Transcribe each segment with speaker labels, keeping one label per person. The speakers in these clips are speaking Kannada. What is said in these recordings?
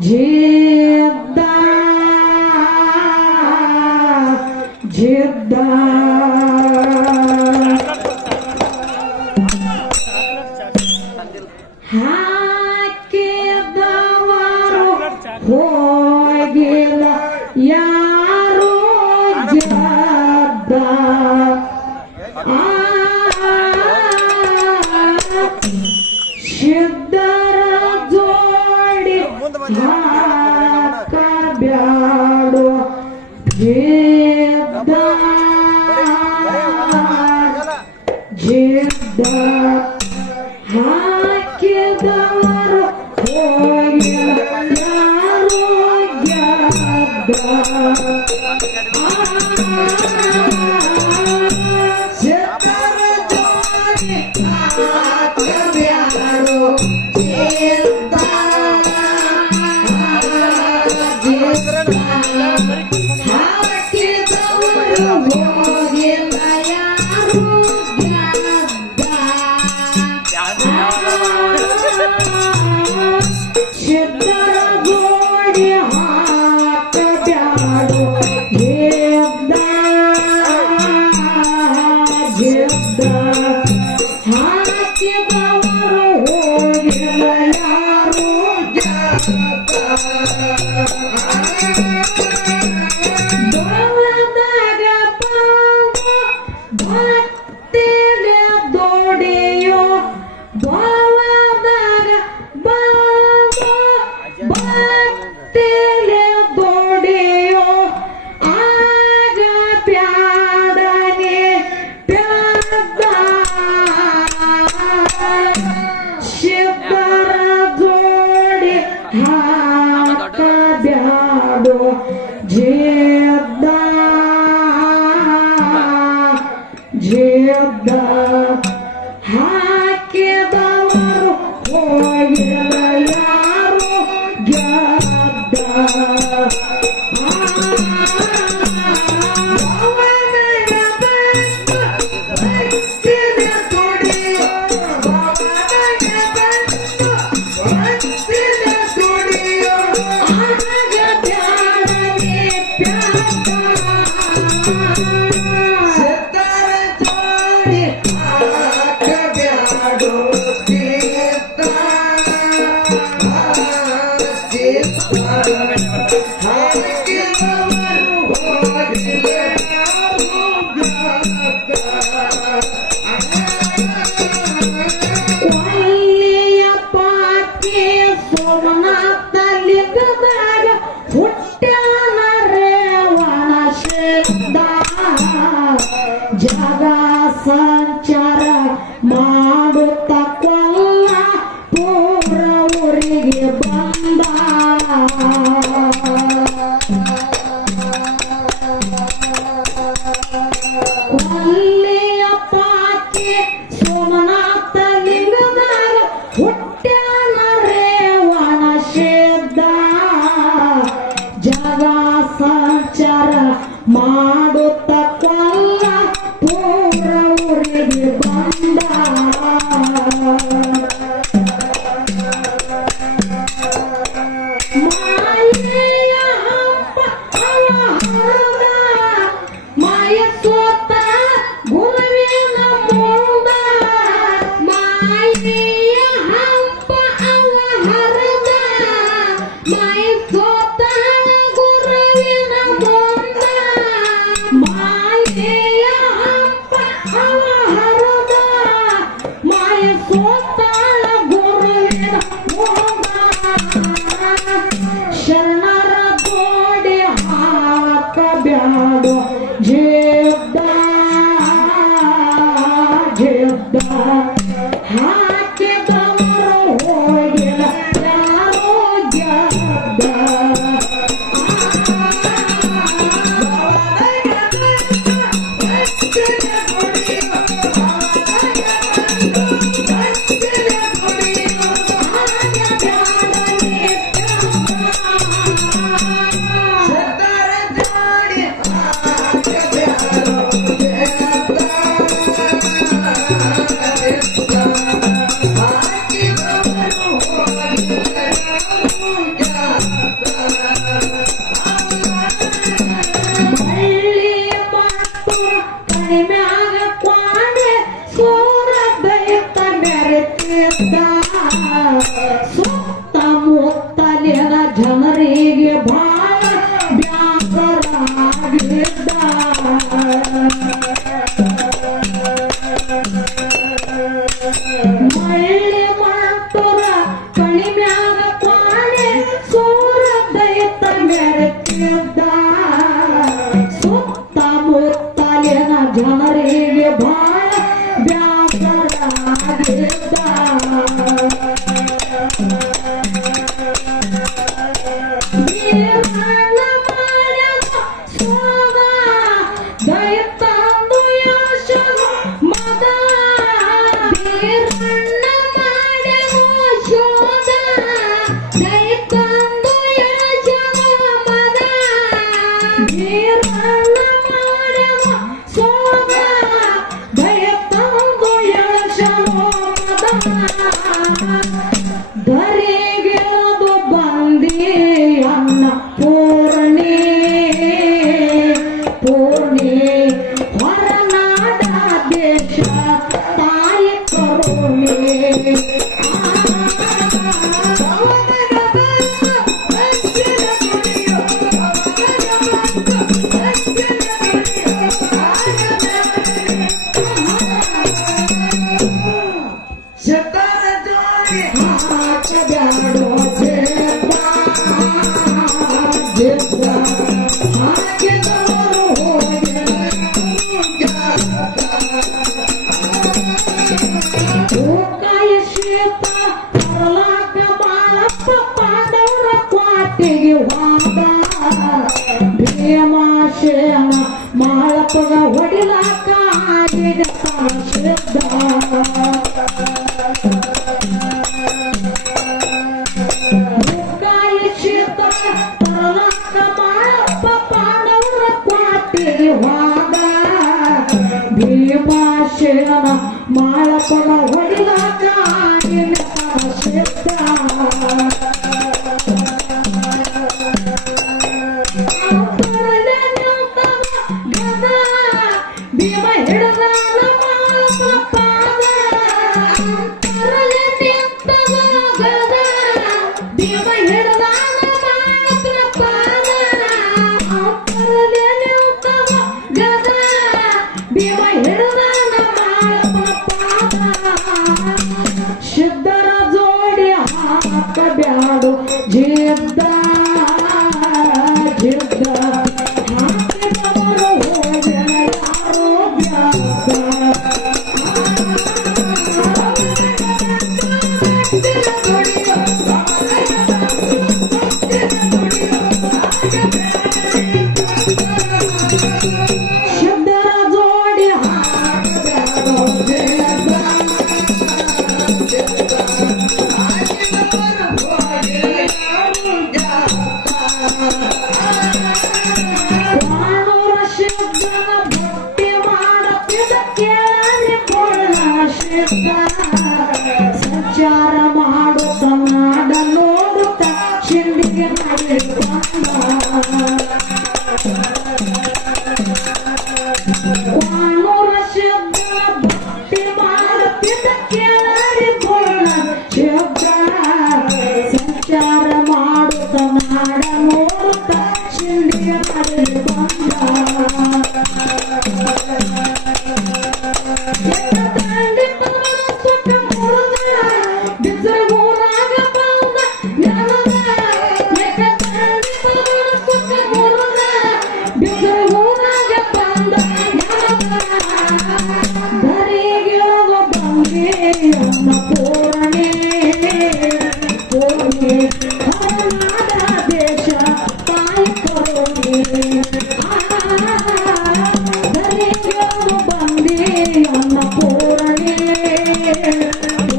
Speaker 1: Jeddah, Jeddah. Thank you. ಸುತ್ತ ಮುತ್ತಲಿನ ಜನ ಮಾತನಾಡೋ Yeah.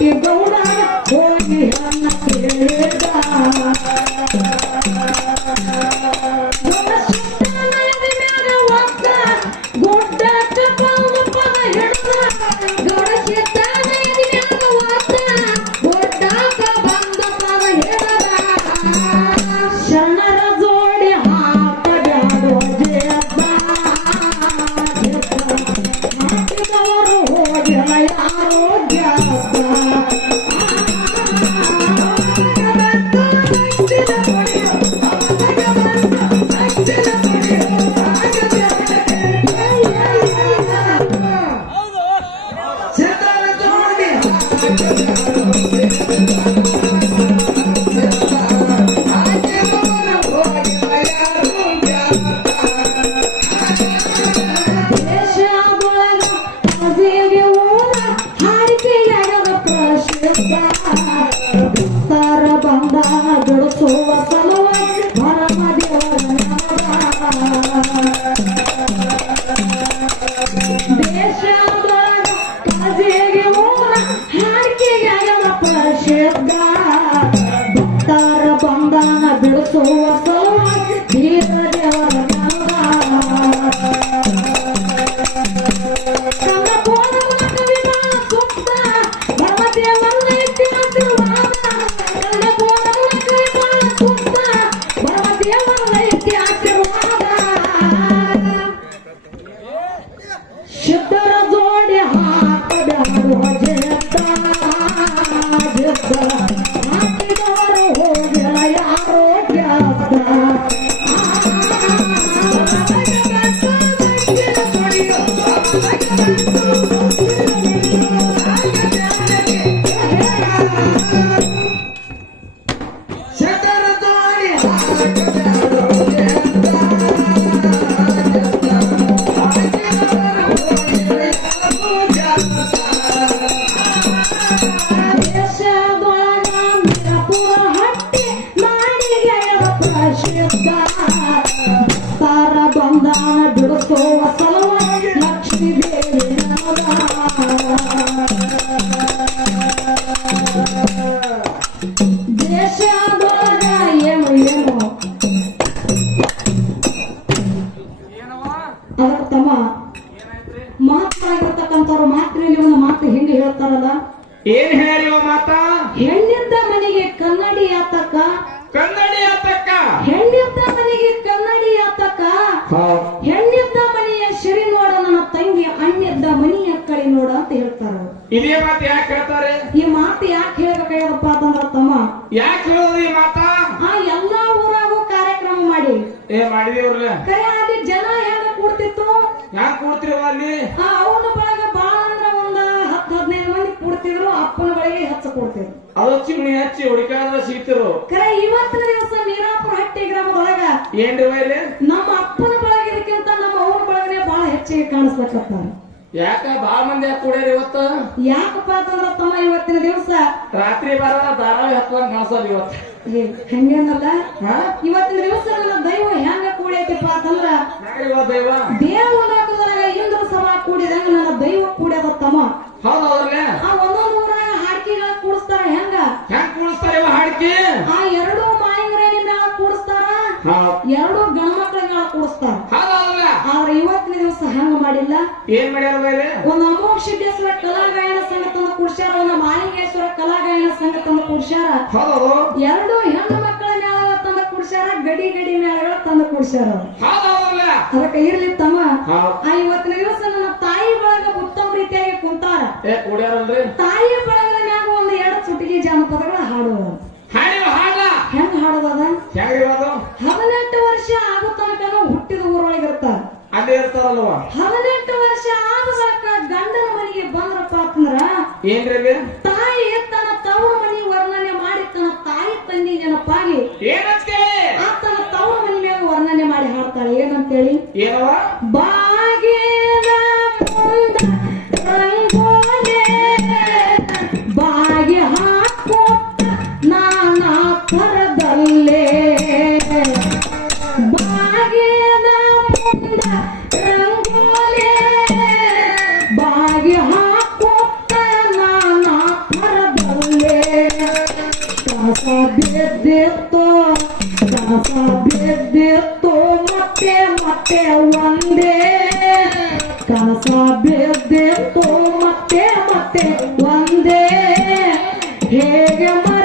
Speaker 1: ನಡಹಟ್ಟಿ ಗೌಡ ಹೋಗಿ ಬಿಡಿಸುವ
Speaker 2: ಸೋಮ ಬೀರ ದೇವರ
Speaker 1: Thank you. ಕನ್ನಡಿ ಆತಕ್ಕ ಹೆಣ್ಣಿದ್ದ ಮನೆಗೆ ಕನ್ನಡಿ ಅತ್ತಕ್ಕ ಹೆಣ್ಣಿದ್ದ ಮನೆಯ ಸಿರಿ ನೋಡ ನನ್ನ ತಂಗಿ ಅಣ್ಣಿದ್ದ ಮನೆಯ ಕಳಿ ನೋಡ ಅಂತ ಹೇಳ್ತಾರ
Speaker 2: ಇದೇ ಮಾತು ಯಾಕೆ ಹೇಳ್ತಾರೆ?
Speaker 1: ಈ ಮಾತು ಯಾಕೆ ಹೇಳ್ಬೇಕಾಗ್ಯದಪ್ಪ ಅಂತಂದ್ರ ತಮ್ಮ.
Speaker 2: ಯಾಕೆ ಹೇಳೋದು ಈ ಮಾತ?
Speaker 1: ಆ ಎಲ್ಲಾ ಊರಾಗೂ ಕಾರ್ಯಕ್ರಮ ಮಾಡಿ.
Speaker 2: ಏ ಮಾಡಿದೇವ್ರಲ್ಲ
Speaker 1: ಕರೆ ಅಲ್ಲಿ ಜನ ಹೆಂಗ ಕೂಡ್ತಿತ್ತು?
Speaker 2: ಯಾಕೆ ಕೂಡ್ತಿರುವ ಅಲ್ಲಿ?
Speaker 1: ಆ ಹಚ್ಚಿ
Speaker 2: ಹುಡುಕಾದ್ರ ಸಿಗ್ತಿರು
Speaker 1: ಕರೆ ಇವತ್ತಿನ ದಿವಸ ಮೀರಾಪುರ ಹಟ್ಟಿ ಗ್ರಾಮದೊಳಗ
Speaker 2: ಏನ್ರಿ ಇಲ್ಲಿ?
Speaker 1: ನಮ್ಮ ಅಪ್ಪನ ಬಳಗಿದಕ್ಕಿಂತ ನಮ್ಮ ಅವ್ರ ಬಳಗನೆ ಬಹಳ ಹೆಚ್ಚಿಗೆ ಕಾಣಿಸ್ಲಕತ್ತಾರ
Speaker 2: ಯಾಕ ಬಾಳ ಮಂದಿ ಯಾಕೆ ಕೂಡ್ಯಾರ ಇವತ್ತು?
Speaker 1: ಯಾಕಪ್ಪ ಅಂತಂದ್ರ ತಮ್ಮ ಇವತ್ತಿನ ದಿವಸ
Speaker 2: ರಾತ್ರಿ ಬರ ಧಾರಾವಾಹಿ ಹತ್ತಂಗ ಕಾಣಿಸೋದು ಇವತ್ತು.
Speaker 1: ಹೆಂಗೇನಲ್ಲ? ಇವತ್ತಿನ ದಿವಸ ನನ್ನ ದೈವ ಹೆಂಗ ಕೂಡೈತಿಪ್ಪ ಅಂತಂದ್ರ
Speaker 2: ಯಾರಿವ ದೈವ?
Speaker 1: ದೇವಲೋಕದಾಗ ಇಂದ್ರ ಸಮ ಕೂಡಿದಂಗ ನನ್ನ ದೈವ ಕೂಡ್ಯದ ತಮ್ಮ.
Speaker 2: ಹೌದು ಹೌದ್ರಲ್ಲ
Speaker 1: ಆ ಒಂದೊಂದು ಊರಾಗ ಹಾಡ್ಕಿಗಳ ಕೂಡಿಸ್ತಾರ ಹೆಂಗ
Speaker 2: ಹೆಂಗ್ ಕೂಡಿಸ್ತಾರೆ
Speaker 1: ಆ ಎರಡು ಮಾಯಿಂಗ್ರೇನಿ ಮೇಳ ಕೂಡಿಸ್ತಾರ ಎರಡು ಗಂಡ ಮೇಳ ಕೂಡಿಸ್ತಾರ ಆದ್ರೆ ಇವತ್ತಿನ ದಿವಸ ಹಂಗ ಮಾಡಿಲ್ಲ.
Speaker 2: ಏನ್ ಮಾಡ್ಯಾರ
Speaker 1: ಒಂದು ಅಮೋಘ ಸಿದ್ದೇಶ್ವರ ಕಲಾಗಾಯನ ಸಂಘ ತಂದು ಕುಡ್ಸ್ಯಾರ ಒಂದು ಮಾಲಿಂಗೇಶ್ವರ ಕಲಾಗಾಯನ ಸಂಘ ತಂದು ಕುಡ್ಸ್ಯಾರ. ಎರಡು ಹೆಣ್ಣು ಮಕ್ಕಳ ಮ್ಯಾಲ ತಂದು ಕುಡ್ಸ್ಯಾರ ಗಡಿ ಗಡಿ ಮ್ಯಾಲ ತಂದು ಕುಡ್ಸ್ಯಾರ ಅದಕ್ಕೆ ಇರ್ಲಿ ತಮ್ಮ. ಆ ಇವತ್ತಿನ ದಿವಸ ನನ್ನ ತಾಯಿ ಬಳಗ ಉತ್ತಮ ರೀತಿಯಾಗಿ ಕುಂತಾರ. ತಾಯಿ ಬಳಗದ ಮ್ಯಾಗ ಒಂದು ಎರಡು ಚುಟಗಿ ಜಾನಪದಗಳ ಹಾಡುವ
Speaker 2: ಹಾಡಿವ ಹಾಡ?
Speaker 1: ಹೆಂಗ್ ಹಾಡೋದದ
Speaker 2: ಹೆಂಗಿರೋದು
Speaker 1: ಹದಿನೆಂಟು ವರ್ಷ ಆಗೋ ತನಕ ಹುಟ್ಟಿದ ಊರೊಳಗೆ ಇರ್ತಾರ
Speaker 2: ಅಲ್ಲಿ ಇರ್ತಾರಲ್ವ?
Speaker 1: ಹದಿನೆಂಟು ವರ್ಷ ಆದ ಬಳಿಕ ಗಂಡನ ಮನೆಗೆ ಬಂದ್ರಪ್ಪ ಅಂತಂದ್ರ
Speaker 2: ಏನ್ರಿ
Speaker 1: ಬಿದ್ದಿತ್ತು ಕಸ ಬಿದ್ದಿತ್ತು ಮತ್ತೆ ಮತ್ತೆ ಒಂದೇ. ಕಸ ಬಿದ್ದಿತ್ತು ಮತ್ತೆ ಮತ್ತೆ ಒಂದೇ. ಹೇಗೆ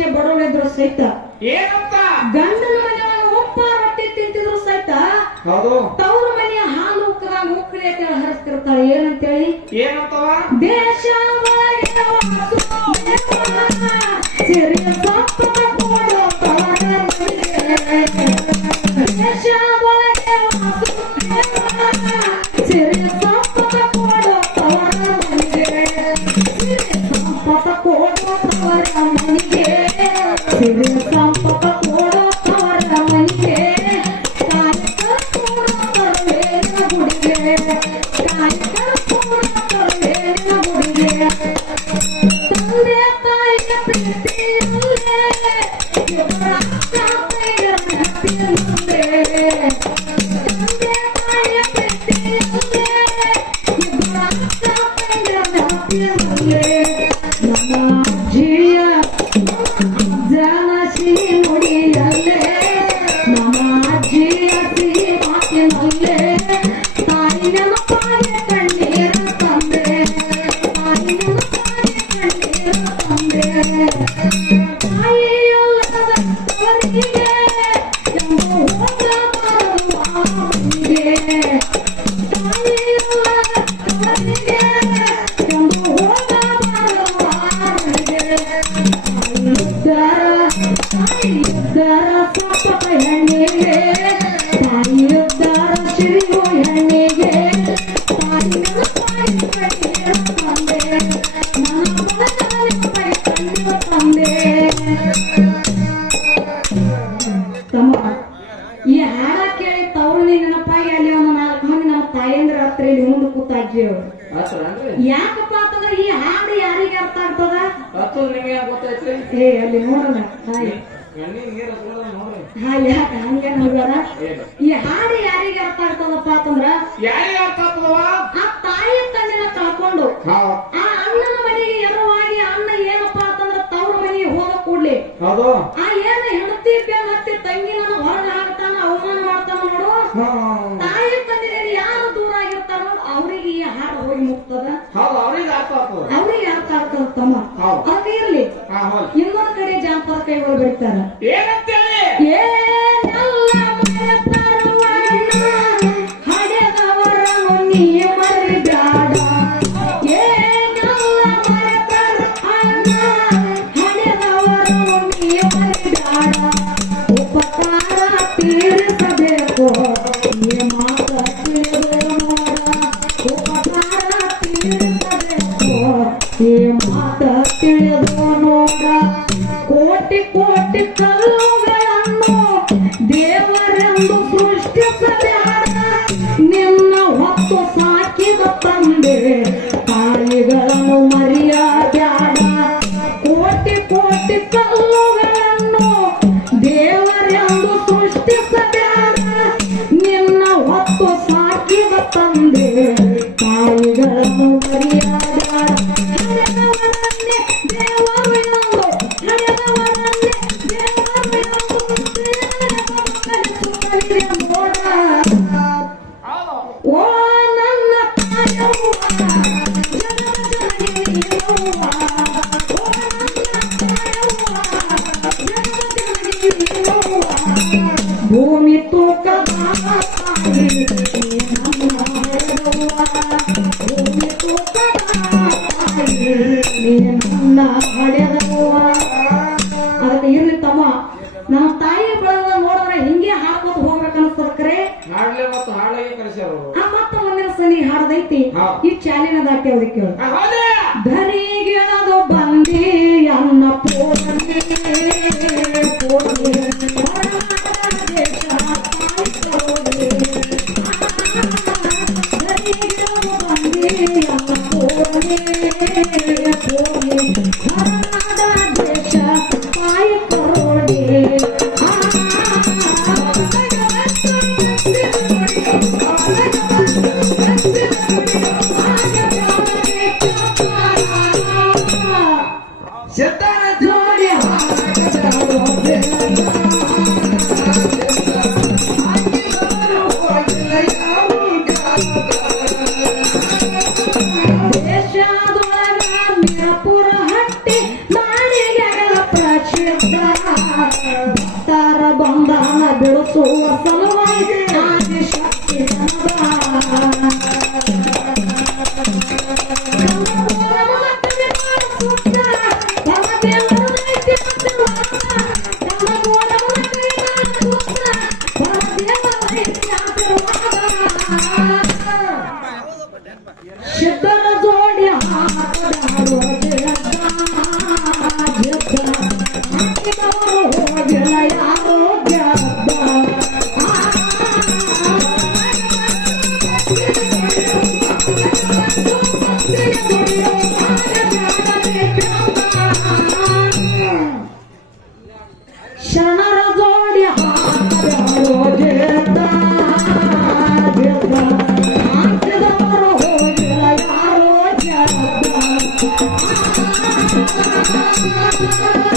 Speaker 1: ಎಷ್ಟೇ ಬಡವಳಿದ್ರು ಸಹಿತ
Speaker 2: ಏನಂತ? There are
Speaker 1: ಆ ಏನ ಹೆಂಡತಿ ತಂಗಿ ಹಾಕ್ತಾನ ಅವಮಾನ ಮಾಡ್ತಾನ ನೋಡು. ಯಾರು ದೂರ ಆಗಿರ್ತಾರ ಈ ಹಾರ ಹೋಗಿ ಮುಕ್ತದ ತಮ್ಮ. ಇರ್ಲಿ. ಇನ್ನೊಂದ್ ಕಡೆ ಜಾನಪದ ಕೈಗಳು ಬೆಳಿತಾರ
Speaker 2: ಏನಂತೇಳಿ
Speaker 1: ಏ ತಿಳಿದು ನೋಡ ಕೋಟಿ ಕೋಟಿ ಕಲ್ಲುಗಳ Thank
Speaker 3: you.
Speaker 1: Thank
Speaker 3: you.